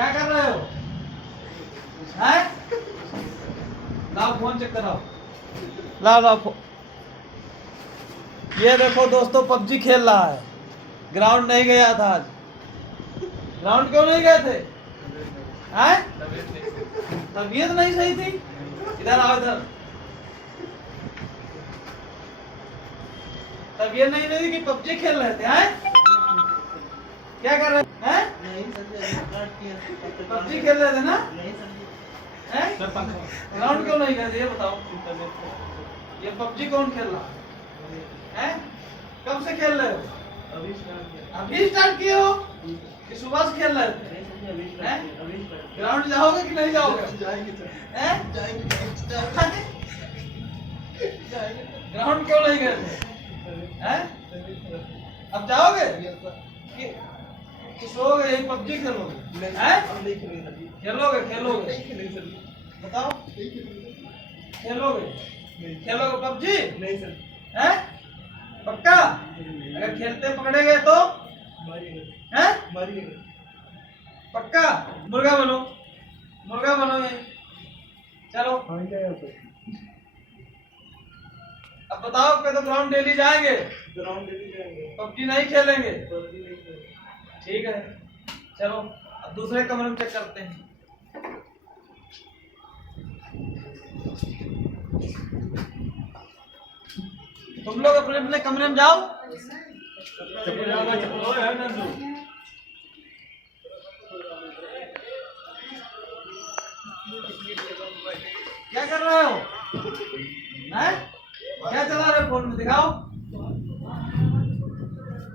क्या कर रहे हो? हैं? लाओ फोन चेक कराओ। लाओ लाओ फोन। ये देखो दोस्तों पबजी खेल रहा है। ग्राउंड नहीं गया था आज। ग्राउंड क्यों नहीं गए थे? हैं? तबीयत नहीं सही थी। इधर आओ इधर। तबीयत नहीं थी कि पबजी खेल रहे थे? हैं? क्या कर रहे हैं? पबजी खेल रहे थे ना? हैं? ग्राउंड क्यों नहीं गए थे ये बताओ। ये पबजी कौन खेल रहा है? कब से खेल रहे हो? अभी स्टार्ट किए हो कि सुबह से खेल रहे थे? ग्राउंड जाओगे कि नहीं जाओगे? ग्राउंड क्यों नहीं गए थे? अब जाओगे कि सोओगे यही पबजी खेलोगे? खेलोगे खेलोगे बताओ। खेलोगे पबजी? नहीं सर। हैं? पक्का? अगर खेलते पकड़े गए तो? हैं? पक्का? मुर्गा बनो ये। चलो अब बताओ कि तो ग्राउंड डेली जाएंगे? पबजी नहीं खेलेंगे? ठीक है चलो अब दूसरे कमरे में चेक करते हैं। तुम लोग अपने अपने कमरे में जाओ। क्या कर रहे हो? हैं? क्या चला रहे हो फोन में? दिखाओ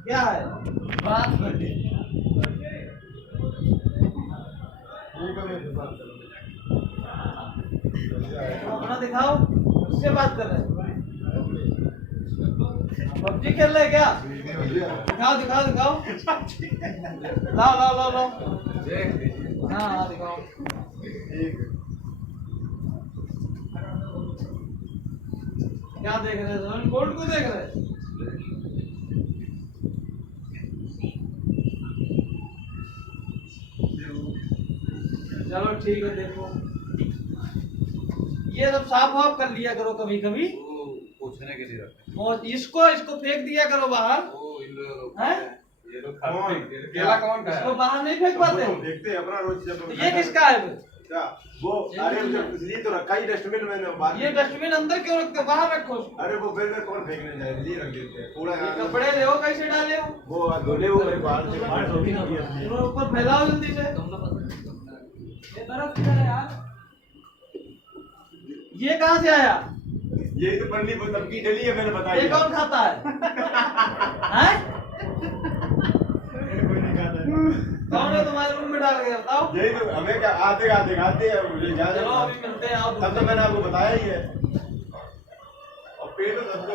क्या है? अपना दिखाओ। उससे बात कर रहे हो? पबजी खेल रहे क्या? दिखाओ। लाओ। हाँ दिखाओ। क्या देख रहे हो? बोर्ड को देख रहे? चलो ठीक है देखो ये सब साफ वाफ कर लिया करो कभी कभी। पूछने के लिए इसको फेंक दिया करो बाहर। ये लोग केला कौन का है? इसको बाहर नहीं फेंक पाते? देखते हैं अपना रोज जब तो ये किसका है? क्या वो? अरे इसलिए तो रखा ही डस्टबिन मैंने। ये डस्टबिन अंदर क्यों रखते? बाहर रखो। अरे वो बेल में कौन फेंकने जाए? इसलिए रख देते हैं पूरा। ये कपड़े ले हो कैसे डाले हो? वो धोने वो मेरे बाहर से ऊपर फैलाओ जल्दी से। ये बर्फ किधर है यार? ये कहाँ से आया? यही तो पन्नी तबकी डली है मैंने बताया। ये कौन खाता है? हैं? कौन है तुम्हारे रूम में डाल गया बताओ? यही तो हमें क्या आते हैं मुझे चलो अभी मिलते हैं। आओ तब तो मैंने आपको बताया ही है। और पेट तो सबको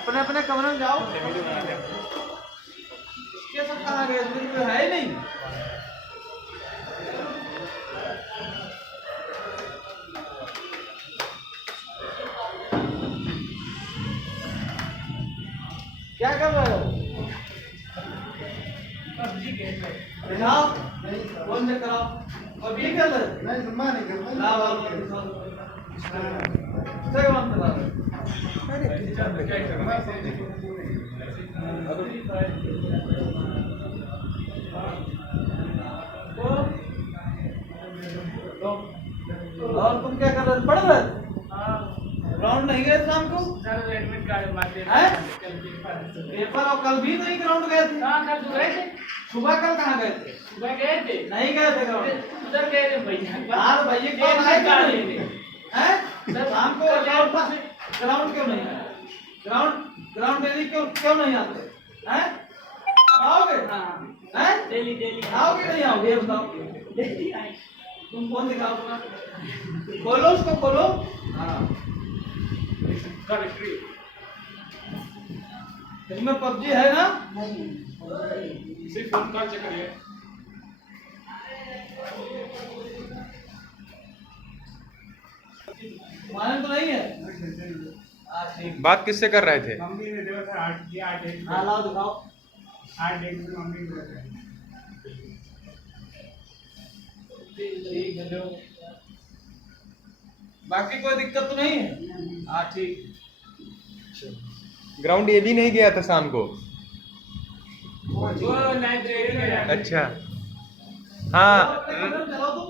अपने अपने कमरे में जाओ। इसके सब कहाँ गए? तो है ही नहीं। क्या कर रहे हो? दिखाओ फोन चेक कराओ। और ये खेल रहे? लाओ और तुम क्या कर रहे थे? पढ़ रहे थे? ग्राउंड नहीं गए शाम को? एडमिट कार्ड पेपर और कल भी नहीं ग्राउंड गए थे? सुबह कल कहाँ गए थे? नहीं गए थे ग्राउंड? यार भैया कौन आए थे? शाम को ग्राउंड क्यों नहीं आए? ग्राउंड डेली क्यों नहीं आते? हैं? आओगे? आओगे नहीं आओगे ये बताओ। तुम फोन दिखाओ अपना। खोलो उसको खोलो। हाँ इसमें पबजी है ना? सिर्फ फोन कॉल चेक करिए। मालूम तो नहीं है। बात किससे कर रहे थे? मम्मी ने दिया था 8 हाँ लाओ दिखाओ। 8 डेट में मम्मी ने दिया था। ठीक है, लो। बाकी कोई दिक्कत तो नहीं है? हाँ ठीक। ग्राउंड ये भी नहीं गया था शाम को। वो लाइब्रेरी गया। अच्छा हाँ अपने कमरे में चलो तुम।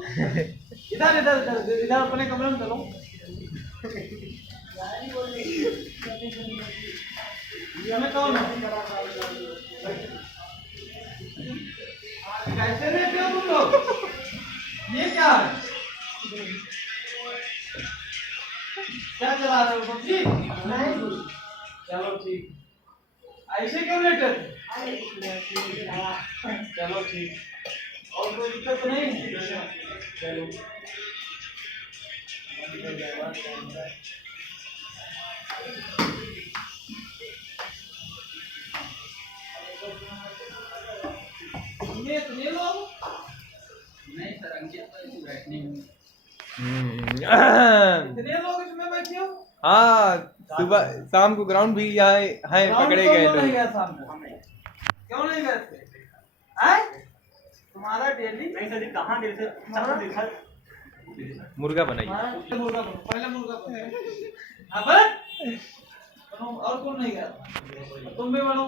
इधर इधर इधर इधर अपने कमरे में चलो। ये में कौन है? कैसे रहते हो तुम लोग? ये क्या है? क्या चला रहे हो पबजी? चलो ठीक। ऐसे क्यों लेटे थे? चलो ठीक। और कोई दिक्कत तो नहीं? चलो। ये लोग नहीं सर, अंकित तो इस बैठने में इतने लोग इसमें बैठे हो? हाँ सुबह शाम को ग्राउंड भी यहाँ है, पकड़े गए नहीं लोग। गया सामने। क्यों नहीं गए थे? हैं? तुम्हारा डेली नहीं सर जी, कहाँ गए थे? चाचा देखा मुर्गा बनाइए। मुर्गा बनो, पहले मुर्गा बनो। हाँ बस। और कौन नहीं गया? तुम भी बनो।